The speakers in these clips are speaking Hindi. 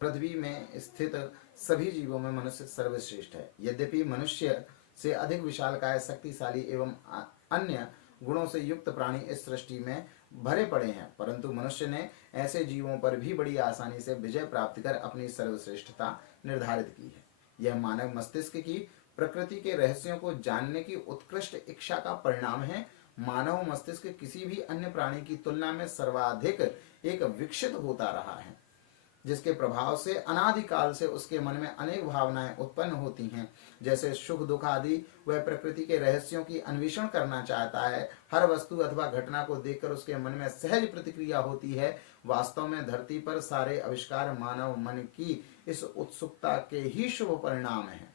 पृथ्वी में स्थित सभी जीवों में मनुष्य सर्वश्रेष्ठ है। यद्यपि मनुष्य से अधिक विशालकाय, शक्तिशाली एवं अन्य गुणों से युक्त प्राणी इस सृष्टि में भरे पड़े हैं, परंतु मनुष्य ने ऐसे जीवों पर भी बड़ी आसानी से विजय प्राप्त कर अपनी सर्वश्रेष्ठता निर्धारित की है। यह मानव मस्तिष्क की प्रकृति के रहस्यों को जानने की उत्कृष्ट इच्छा का परिणाम है। मानव मस्तिष्क किसी भी अन्य प्राणी की तुलना में सर्वाधिक एक विकसित होता रहा है, जिसके प्रभाव से अनादिकाल से उसके मन में अनेक भावनाएं उत्पन्न होती हैं, जैसे सुख दुख आदि। वह प्रकृति के रहस्यों की अन्वेषण करना चाहता है। हर वस्तु अथवा घटना को देखकर उसके मन में सहज प्रतिक्रिया होती है। वास्तव में धरती पर सारे आविष्कार मानव मन की इस उत्सुकता के ही शुभ परिणाम है।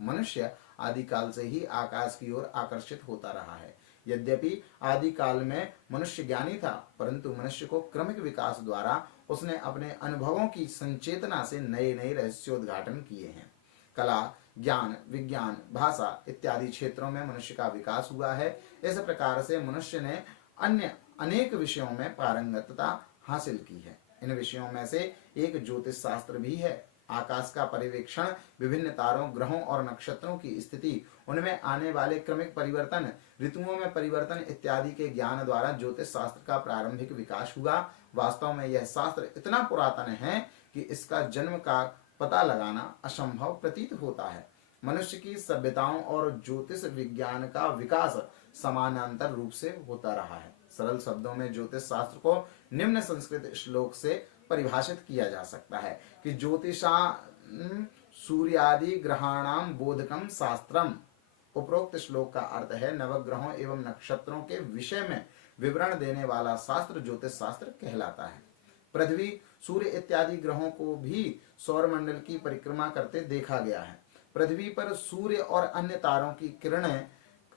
मनुष्य आदिकाल से ही आकाश की ओर आकर्षित होता रहा है। यद्यपि आदिकाल में मनुष्य ज्ञानी था, परंतु मनुष्य को क्रमिक विकास द्वारा उसने अपने अनुभवों की संचेतना से नए नए रहस्योद्घाटन किए हैं। कला, ज्ञान, विज्ञान, भाषा इत्यादि क्षेत्रों में मनुष्य का विकास हुआ है। इस प्रकार से मनुष्य ने अन्य अनेक विषयों में पारंगतता हासिल की है। इन विषयों में से एक ज्योतिष शास्त्र भी है। आकाश का पर्यवेक्षण, विभिन्न तारों, ग्रहों और नक्षत्रों की स्थिति, उनमें आने वाले क्रमिक परिवर्तन, ऋतुओं में परिवर्तन इत्यादि के ज्ञान द्वारा ज्योतिष शास्त्र का प्रारंभिक विकास हुआ। वास्तव में यह शास्त्र इतना पुरातन है कि इसका जन्म का पता लगाना असंभव प्रतीत होता है। मनुष्य की सभ्यताओं और ज्योतिष विज्ञान का विकास समानांतर रूप से होता रहा है। सरल शब्दों में ज्योतिष शास्त्र को निम्न संस्कृत श्लोक से परिभाषित किया जा सकता है कि ज्योतिषा सूर्यादि ग्रहाणाम बोधकम शास्त्रम। उपरोक्त श्लोक का अर्थ है नवग्रहों एवं नक्षत्रों के विषय में विवरण देने वाला शास्त्र ज्योतिष शास्त्र कहलाता है। पृथ्वी, सूर्य इत्यादि ग्रहों को भी सौरमंडल की परिक्रमा करते देखा गया है। पृथ्वी पर सूर्य और अन्य तारों की किरणें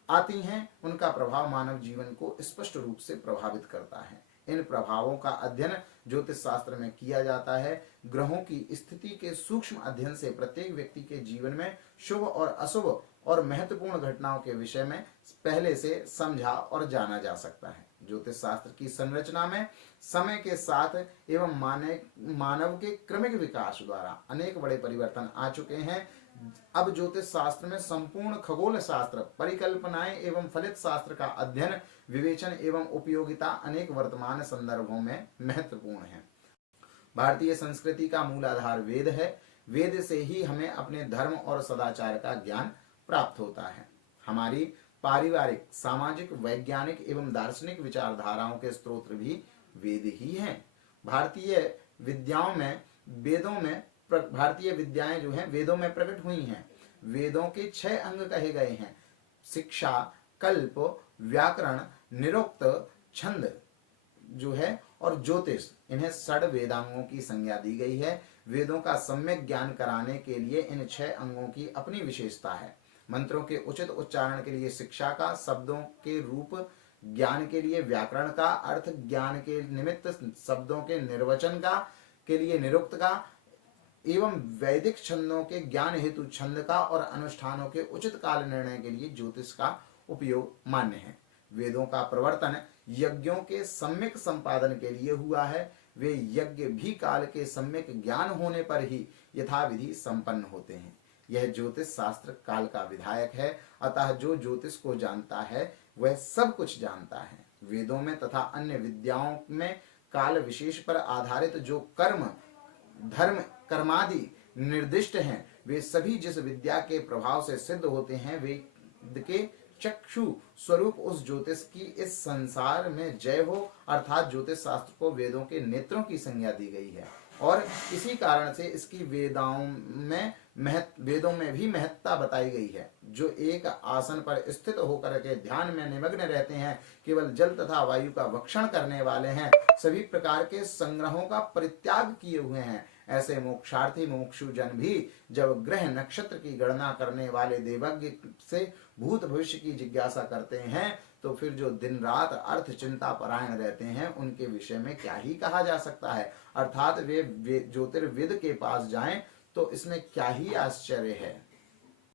आती हैं, उनका प्रभाव मानव जीवन को स्पष्ट रूप से प्रभावित करता है। इन प्रभावों का अध्ययन ज्योतिष शास्त्र में किया जाता है। ग्रहों की स्थिति के सूक्ष्म अध्ययन से प्रत्येक व्यक्ति के जीवन में शुभ और अशुभ और महत्वपूर्ण घटनाओं के विषय में पहले से समझा और जाना जा सकता है। ज्योतिष शास्त्र की संरचना में समय के साथ एवं मानव के क्रमिक विकास द्वारा अनेक बड़े परिवर्तन आ चुके हैं। अब ज्योतिष शास्त्र में संपूर्ण खगोल शास्त्र, परिकल्पनाएं एवं फलित शास्त्र का अध्ययन, विवेचन एवं उपयोगिता अनेक वर्तमान संदर्भों में महत्वपूर्ण है। भारतीय संस्कृति का मूल आधार वेद है। वेद से ही हमें अपने धर्म और सदाचार का ज्ञान प्राप्त होता है। हमारी पारिवारिक, सामाजिक, वैज्ञानिक एवं दार्शनिक विचारधाराओं के स्रोत भी वेद ही हैं। भारतीय विद्याएं जो हैं वेदों में प्रकट हुई हैं। वेदों के 6 अंग कहे गए हैं: शिक्षा, कल्प, व्याकरण, निरुक्त, छंद जो है और ज्योतिष। इन्हें षड वेदांगों की संज्ञा दी गई है। वेदों का सम्यक ज्ञान कराने के लिए इन 6 अंगों की अपनी विशेषता है। मंत्रों के उचित उच्चारण के लिए शिक्षा का, शब्दों के रूप ज्ञान के लिए व्याकरण का, अर्थ ज्ञान के निमित्त शब्दों के निर्वचन का के लिए निरुक्त का, एवं वैदिक छंदों के ज्ञान हेतु छंद का और अनुष्ठानों के उचित काल निर्णय के लिए ज्योतिष का उपयोग मान्य है। वेदों का प्रवर्तन यज्ञों के सम्यक संपादन के लिए हुआ है। वे यज्ञ भी काल के सम्यक ज्ञान होने पर ही यथाविधि संपन्न होते हैं। यह ज्योतिष शास्त्र काल का विधायक है, अतः जो ज्योतिष को जानता है वह सब कुछ जानता है। वेदों में तथा अन्य विद्याओं में काल विशेष पर आधारित जो कर्म, धर्म, कर्मादि निर्दिष्ट हैं, वे सभी जिस विद्या के प्रभाव से सिद्ध होते हैं, वे के चक्षु स्वरूप उस ज्योतिष की इस संसार में जय हो। अर्थात ज्योतिष शास्त्र को वेदों के नेत्रों की संज्ञा दी गई है और इसी कारण से इसकी वेदों में भी महत्ता बताई गई है। जो एक आसन पर स्थित होकर के ध्यान में निमग्न रहते हैं, केवल जल तथा वायु का भक्षण करने वाले हैं, सभी प्रकार के संग्रहों का परित्याग किए हुए हैं, ऐसे मोक्षार्थी मुमुक्षु जन भी जब ग्रह नक्षत्र की गणना करने वाले देवज्ञ से भूत भविष्य की जिज्ञासा करते हैं, तो फिर जो दिन रात अर्थ चिंता परायण रहते हैं, उनके विषय में क्या ही कहा जा सकता है। अर्थात वे ज्योतिर्विद के पास जाएं तो इसमें क्या ही आश्चर्य है।